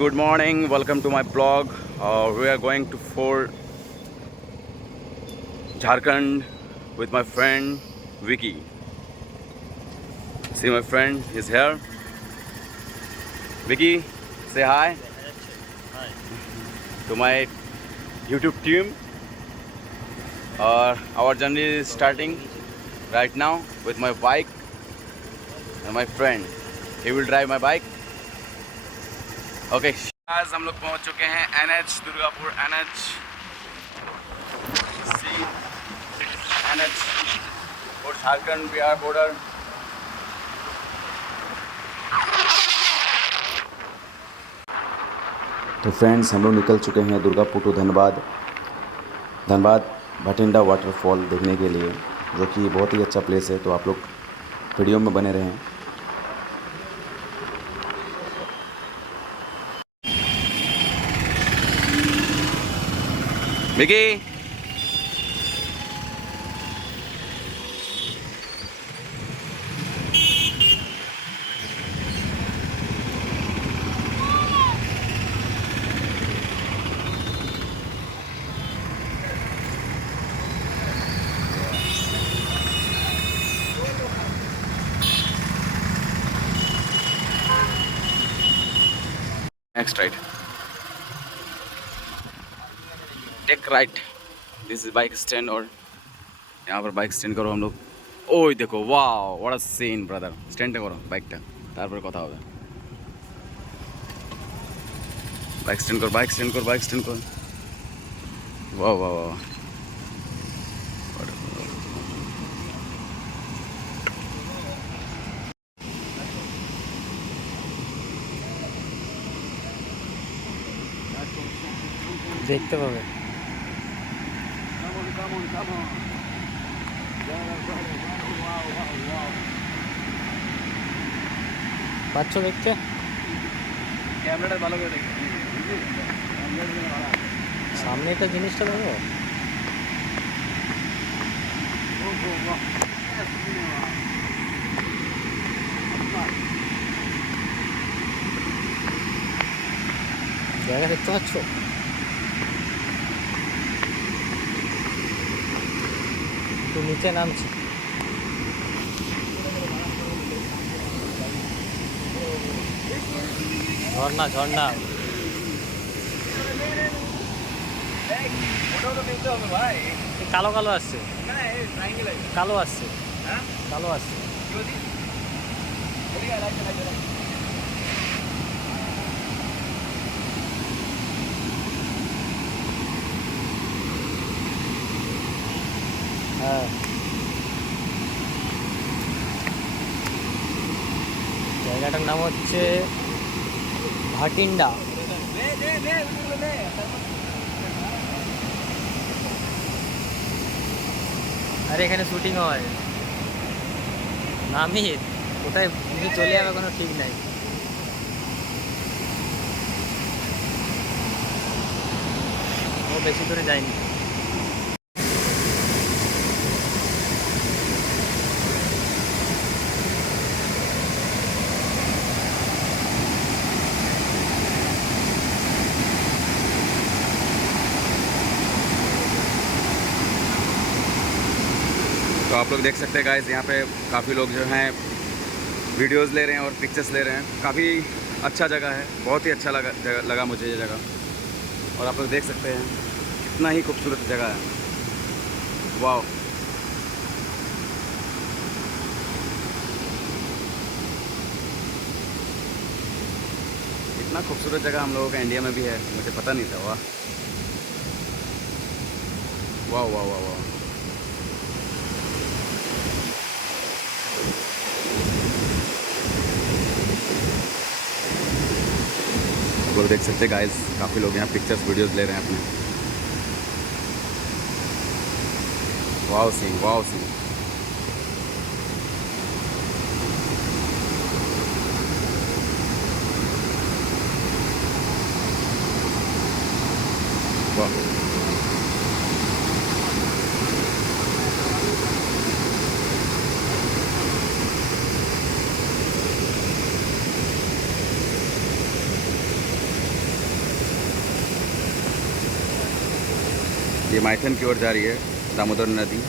good morning. Welcome to my blog. We are going to Fort Jharkhand with my friend Vicky. See, my friend is here. Vicky, say hi to my YouTube team. Our journey is starting right now with my bike and my friend. He will drive my bike. Okay. आज हम लोग पहुंच चुके हैं NH Durgapur NH सी NH और Jharkhand Bihar border. तो friends, हम लोग निकल चुके हैं दुर्गापुर टू धनबाद भटिंडा वाटरफॉल देखने के लिए, जो कि बहुत ही अच्छा प्लेस है। तो आप लोग वीडियो में बने रहें। Vicky, next right, take right. This is bike stand और यहाँ पर बाइक स्टैंड करो हम लोग। ओए देखो, wow what a scene brother. Stand करो बाइकটা, তারপরে কথা হবে। বাইক স্ট্যান্ড কর, বাইক স্ট্যান্ড কর, বাইক স্ট্যান্ড কর। वाह वाह वाह, দেখতে পাবে। পাচ্ছ দেখতে? ক্যামেরাটা ভালো করে দেখো, সামনে তো জিনিসটা দেখো। জায়গা দেখতে পাচ্ছ? একটু নিচে নামছি। ঝর্ণা ঝর্ণা কালো কালো আসছে, কালো আসছে, কালো আসছে। হ্যাঁ, জায়গাটার নাম হচ্ছে ভাটিন্ডা। আরে এখানে শুটিং হয়। নামি কোথায় চলে যাবে কোনো ঠিক নাই। ও বেশি দূরে যায়নি। तो आप लोग देख सकते हैं गाइस, यहाँ पे काफ़ी लोग जो हैं वीडियोस ले रहे हैं और पिक्चर्स ले रहे हैं। काफ़ी अच्छा जगह है, बहुत ही अच्छा लगा मुझे ये जगह। और आप लोग देख सकते हैं कितना ही खूबसूरत जगह है। वाह, इतना खूबसूरत जगह हम लोगों का इंडिया में भी है, मुझे पता नहीं था। वाह वाह वाह वाह वाह। आप लोग देख सकते हैं गाइस, काफ़ी लोग यहाँ पिक्चर्स वीडियोस ले रहे हैं अपने। Wow scene, wow scene. वाह, ये माइथन की ओर जा रही है, दामोदर नदी।